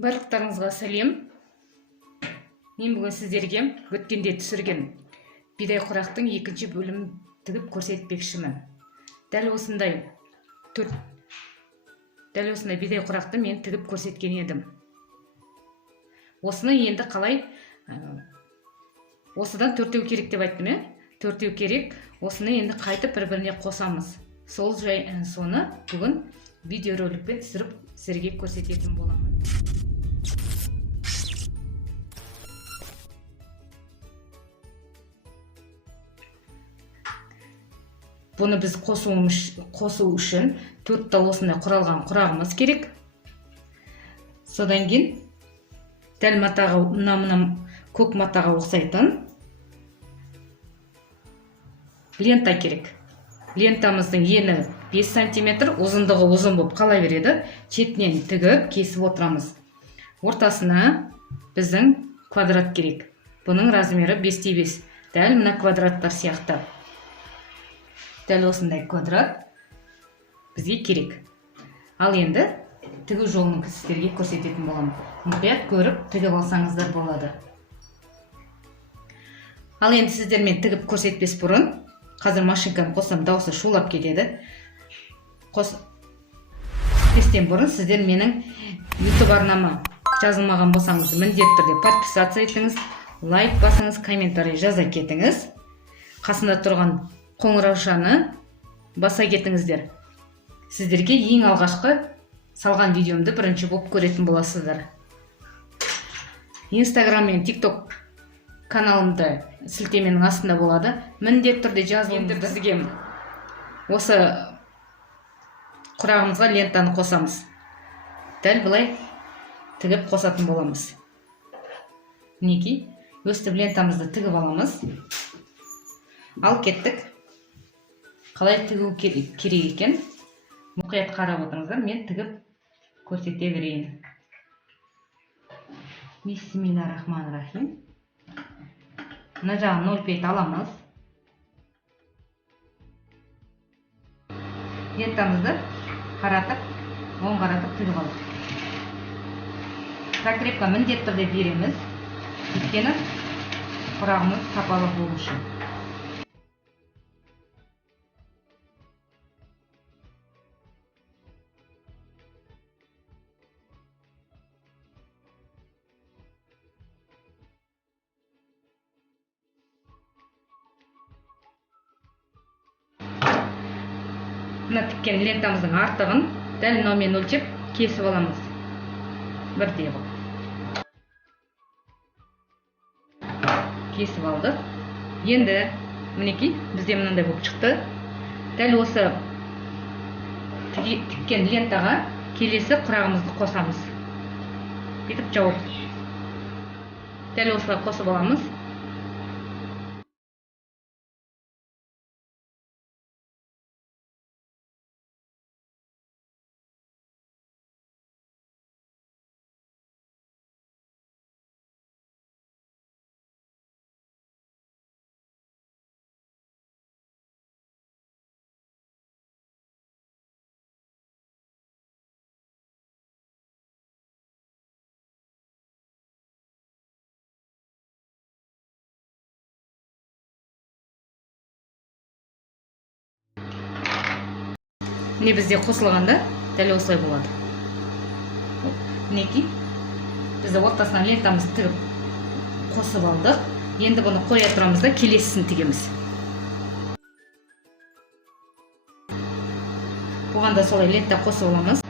Барлықтарыңызға сәлем. Мен бүгін сіздерге өткенде түсірген бидай құрақтың екінші бөлімін тігіп көрсетпекшімін. Дәл осындай бидай құрақты мен тігіп көрсеткен едім. Осыны енді қалай осыдан төртеу керек деп айттым, төртеу керек. Осыны енді қайтып бір-біріне қосамыз. Соны бүгін видеороликпен түсіріп сіздерге көрсететін боламын. Бұны біз қосу үшін 4 осындай құралған құрағымыз керек. Содан кейін дәл матаға, мына көк матаға ұқсайтын лента керек. Лентамыздың ені 5 см, ұзындығы ұзын болып қала береді. Шетінен тігіп кесіп отырамыз. Ортасына біздің квадрат керек. Бұның размері 5×5. Дәл мына квадраттар сияқты. Дәл осындай квадрат бізге керек. Ал енді тігу жолын сіздерге көрсететін боламын. Мұқият көріп тігіп алсаңыздар болады. Ал енді сіздермен тігіп көрсетпес бұрын, қазір машинканы қоссам дауысы шулап кетеді. Қоспестен бұрын сіздер менің YouTube арнама жазылмаған болсаңыз, міндетті түрде подписаться етіңіз, лайк басыңыз, комментарий жаза кетіңіз. Қасында тұрған қоңыраушаны баса кетіңіздер. Сіздерге ең алғашқы салған видеомды бірінші болып көретін боласыздар. Instagram мен TikTok каналымды сілтеменің астында болады. Міндетті түрде жазылыңыздар. Бізге осы құрағымызға лентаны қосамыз. Дәл бұлай тігіп қосатын боламыз. Мінекей, өстіп лентамызды тігіп аламыз. Ал кеттік. Қалай тігу керек екен? Мұқият қарап отырыңыздар, мен тігіп көрсете берейін. Бисмиллахиррахманиррахим. Мына жағын 0,5 аламыз. Лентамызды қаратып, оң қаратып тігіп аламыз. Закрепка міндетті түрде береміз. Өйткені құрағымыз сапалы болу үшін. Мына тіккен лентамыздың артығын дәл мынаумен өлшеп кесіп аламыз. Бірдей қылып. Кесіп алдық. Енді мінекей бізде мынандай болып шықты. Дәл осы тіккен лентаға келесі құрағымызды қосамыз. Бүйтіп жауып. Дәл осылай қосып аламыз. Міне бізде қосылғанда дәл осылай болады. Мінекей, бізде ортасынан лентамызды тігіп қосып алдық. Енді бұны қоя тұрамыз да келесісін тігеміз. Бұған да солай лента қосып аламыз.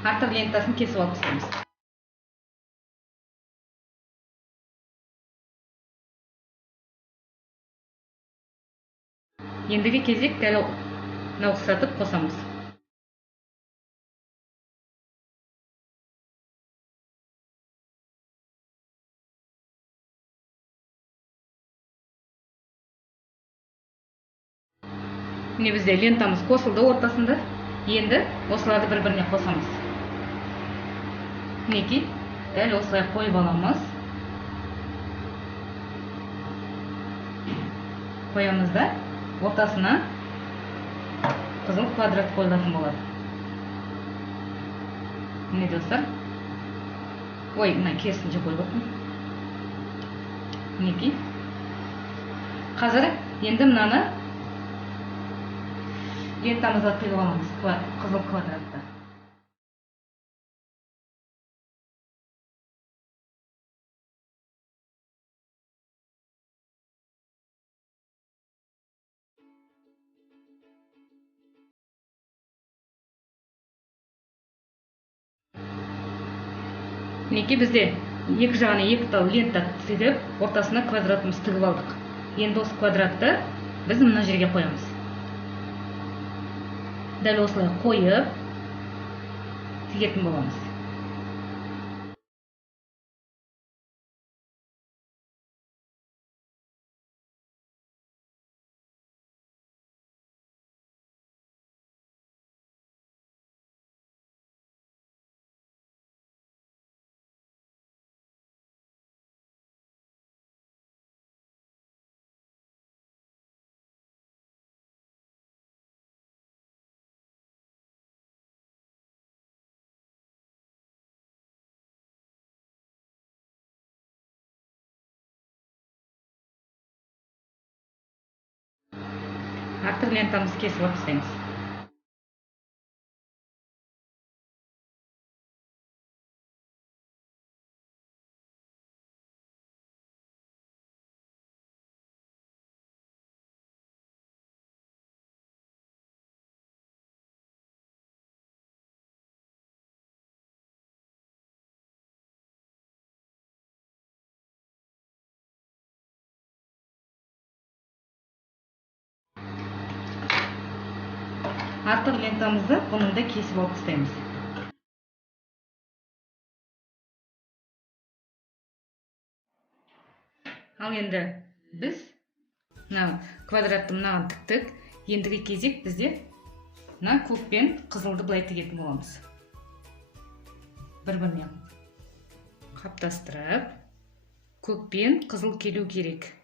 Артық лентасын кесіп алып тастаймыз. Ендігі кезек дәл ұқсатып қосамыз. Міне бізде лентамыз қосылды ортасында. Енді осыларды бір-біріне қосамыз. Мінекей, дәл осылай қойып аламыз. Қоямыз да ортасына қызыл квадрат қойылатын болады. Міне достар. Ой, мына керісінше қойып отырмын. Мінекей. Қазір енді мынаны лентамызға тігіп аламыз, қызыл квадратты. Мінекей бізде екі жағына екі тал лента тігіп, ортасына квадратымыз тігіп алдық. Енді осы квадратты біз мына жерге қоямыз. Дәл осылай қойып тігетін боламыз. Артық лентамызды кесіп алып тастаймыз. Артық лентамызды бұның да кесіп алып тастаймыз. Ал енді біз мына квадратты мынаған тіктік. Ендігі кезек бізде мына көк пен қызылды былай тігетін боламыз. Бір-біріне қаптастырып, көк пен қызыл келу керек.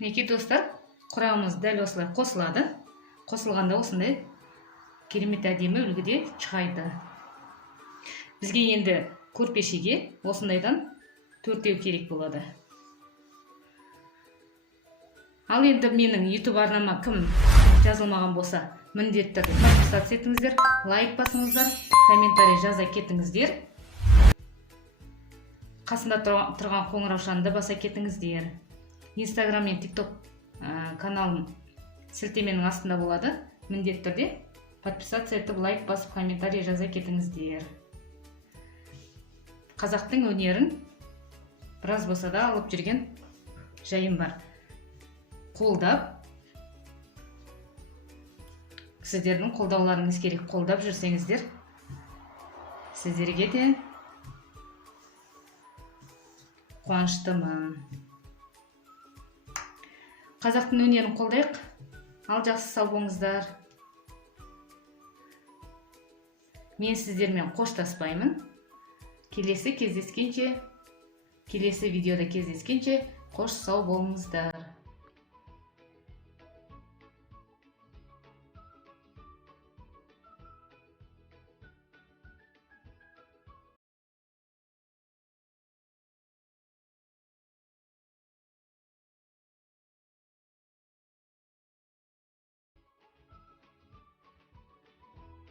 Мінекей достар, құрамымыз дәл осылай қосылады. Қосылғанда осындай керемет әдемі үлгіде шығайды. Бізге енді көрпешеге осындайдан 4 керек болады. Ал енді менің YouTube арнама кім жазылмаған болса, міндетті түрде подписаться етіңіздер, лайк басыңыздар, комментарий жаза кетіңіздер. Қасында тұрған қоңыраушаны да баса кетіңіздер. Instagram мен TikTok каналым сілтеменің астында болады. Міндетті түрде подписаться етіп, лайк басып, комментарий жаза кетіңіздер. Қазақтың өнерін біраз болса да алып жүрген жайым бар. Қолдап, сіздердің қолдауларыңыз керек. Қолдап жүрсеңіздер, сіздерге де қуаныштымын. Қазақтың өнерін қолдайық. Ал жақсы сау болыңыздар. Мен сіздермен қоштаспаймын. Келесі видеода кездескенше қош сау болыңыздар.